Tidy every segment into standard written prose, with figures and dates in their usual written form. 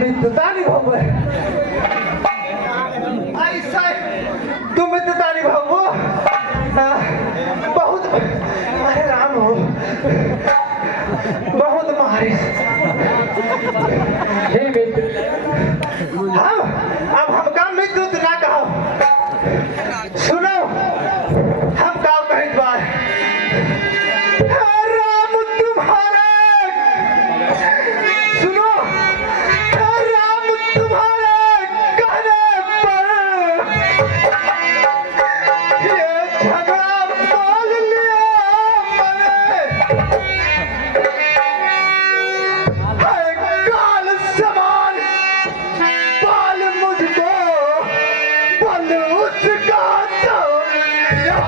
मित्रता निभाओ ऐसा तुम मित्रता निभाओ बहुत अरे राम हो बहुत मारे हे मित्र हम अब हमका मित्र ना कहो सुनो हम का कहित बार राम तुम्हारे सुनो राम तुम्हारे कहने पर ये झगड़ा बोल लिया मैंने काल समान बाल मुझको बल उसका तोड़ लिया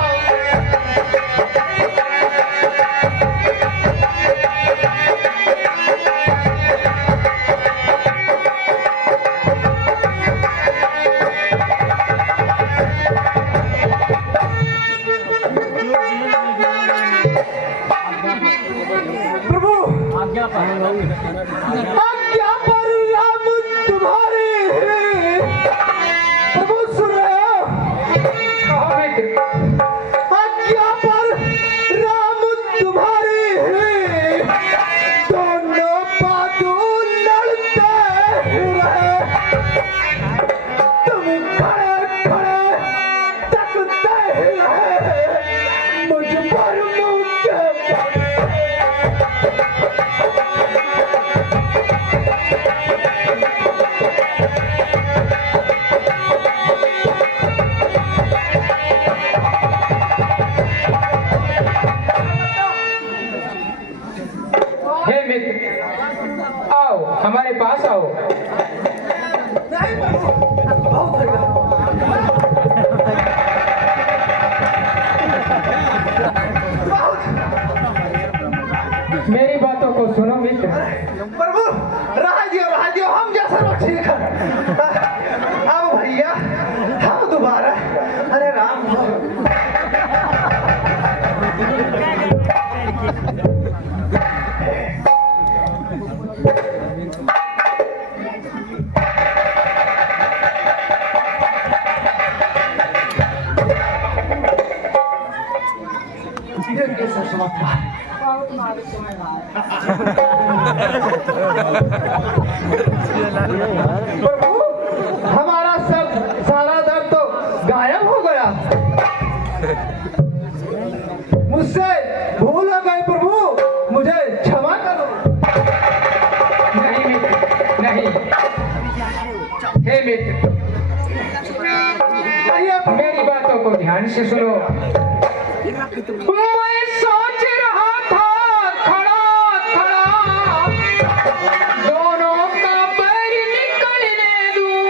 प्रभु आज्ञा पर राम तुम्हारे प्रभु सुन रहे हो आज्ञा पर राम तुम्हारे दोनों बाजू लड़ते रहे तुम खड़े खड़े तकते रहे मुझ पर मुंह के हे मित्र आओ हमारे पास आओ। नहीं प्रभु बहुत हो गया मेरी बातों को सुनो मित्र। प्रभु रहा दियो हम जैसा लोग ठीक है अब भैया हम दोबारा अरे राम ये कैसा समाप्त प्रभु हमारा सब सारा दर्द तो गायब हो गया मुझसे भूल हो गई प्रभु मुझे क्षमा करो नहीं मित्र नहीं। हे मित्र मेरी बातों को ध्यान से सुनो। मैं सोच रहा था खड़ा खड़ा दोनों का पैर निकलने दूं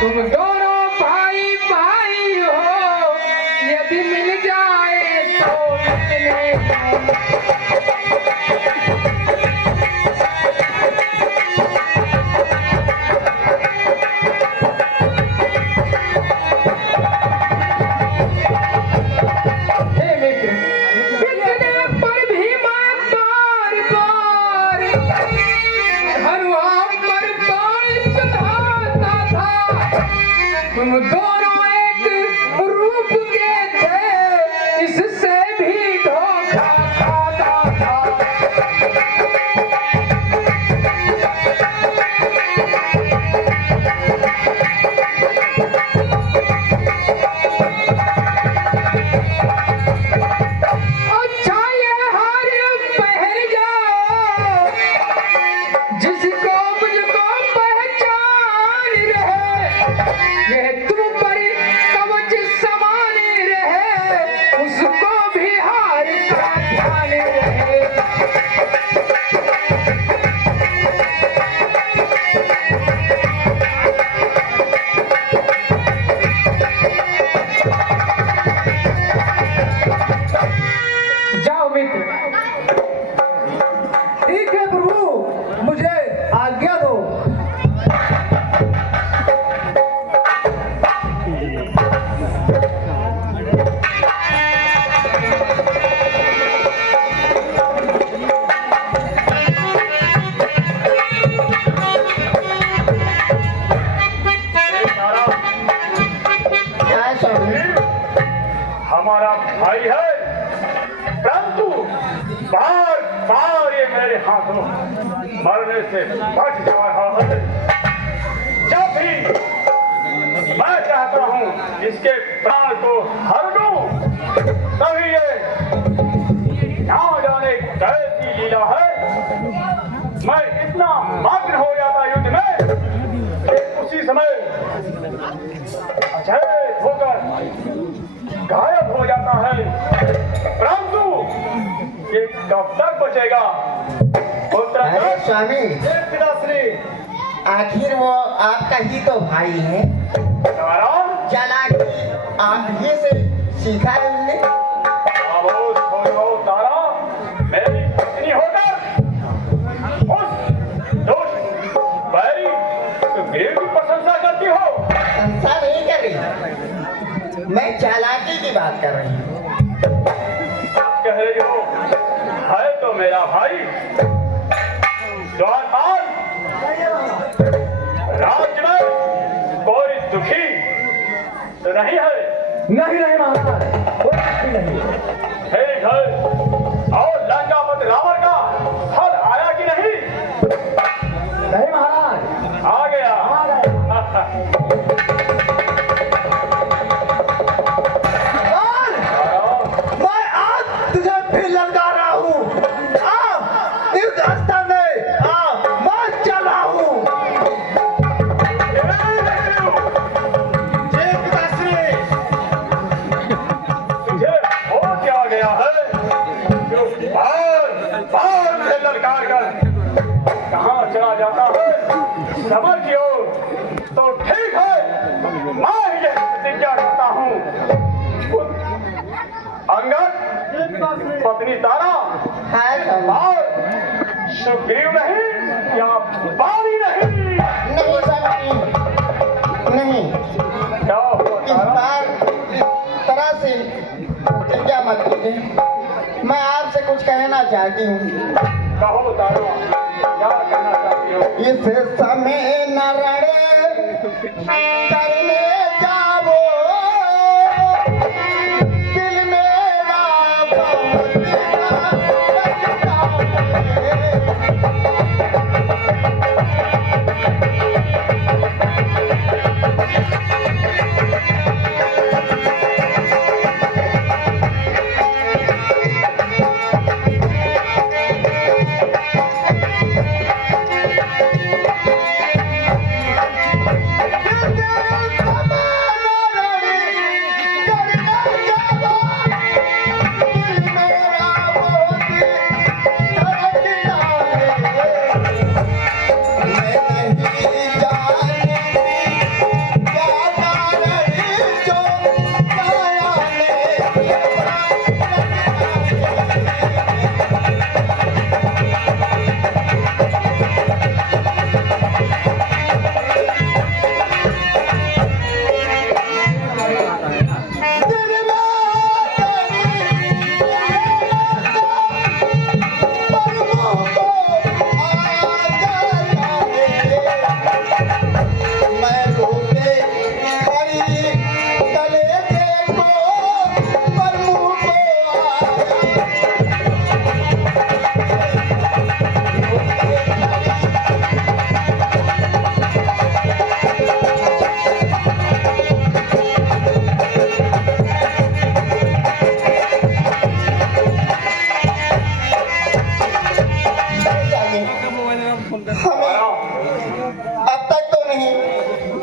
तुम दोनों भाई भाई हो यदि मिल जाए तो मिलने दो। हे मित्र तो मरने से बच जा रहा है। जब भी मैं चाहता हूँ इसके प्राण को हर दूं, तभी ये ना जाने कैसी लीला है, मैं इतना मग्न हो जाता युद्ध में कि उसी समय अचेत होकर गायब हो जाता है। परंतु ये कब तक बचेगा? अरे स्वामी, पिताश्री, आखिर वो आपका ही तो भाई है। चालाकी आप ही से सीखा है उसने। खामोश हो जाओ तारा, मेरी पत्नी होकर उस दुष्ट बैरी सुग्रीव की प्रशंसा करती हो। संसा नहीं कर रही, मैं चालाकी की बात कर रही हूँ। सच कह रही हो, है तो मेरा भाई। द्वारपाल, राज्य में कोई दुखी तो नहीं है? नहीं नहीं महाराज, कोई भी नहीं। मेरे घर और लंकापति रावण का फल आया कि नहीं? नहीं महाराज, आ गया। आ गए। मैं आज तुझे फिर ललका रहा हूँ। इस रास्ते में मैं चल रहा हूँ। तुझे हो क्या गया है जो बार से ललकार कर कहाँ चला जाता है? समझियो तो ठीक है, मैं ये प्रतिज्ञा करता हूँ। अंगद, पत्नी तारा हाँ स्वामी। और सुग्रीव नहीं या बाली नहीं? नहीं स्वामी, नहीं। क्या हुआ इस तारा? बार इस तरह से प्रतिज्ञा मत कीजिए। मैं आपसे कुछ कहना चाहती हूँ। कहो तारा, क्या कहना चाहती हो? इस समय न रण करने जाओ, दिल मेरा बहुत लगता है।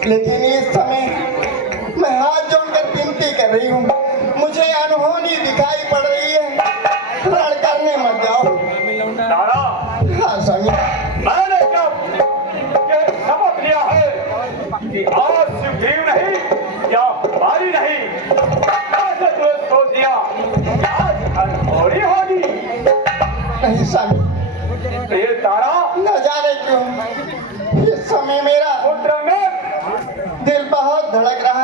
लेकिन इस समय मैं हाथ जोड़कर विनती कर रही हूँ, मुझे अनहोनी दिखाई पड़ रही है, रण करने मत जाओ। तारा, हाँ स्वामी। मैंने जब ये शपथ लिया है कि आज सुग्रीव नहीं या बारी नहीं, ऐसे तो सोच लिया कि आज अनहोनी होगी। नहीं स्वामी, ये तारा, न जाने क्यों इस समय मेरा पुत्र में दिल बहुत धड़क रहा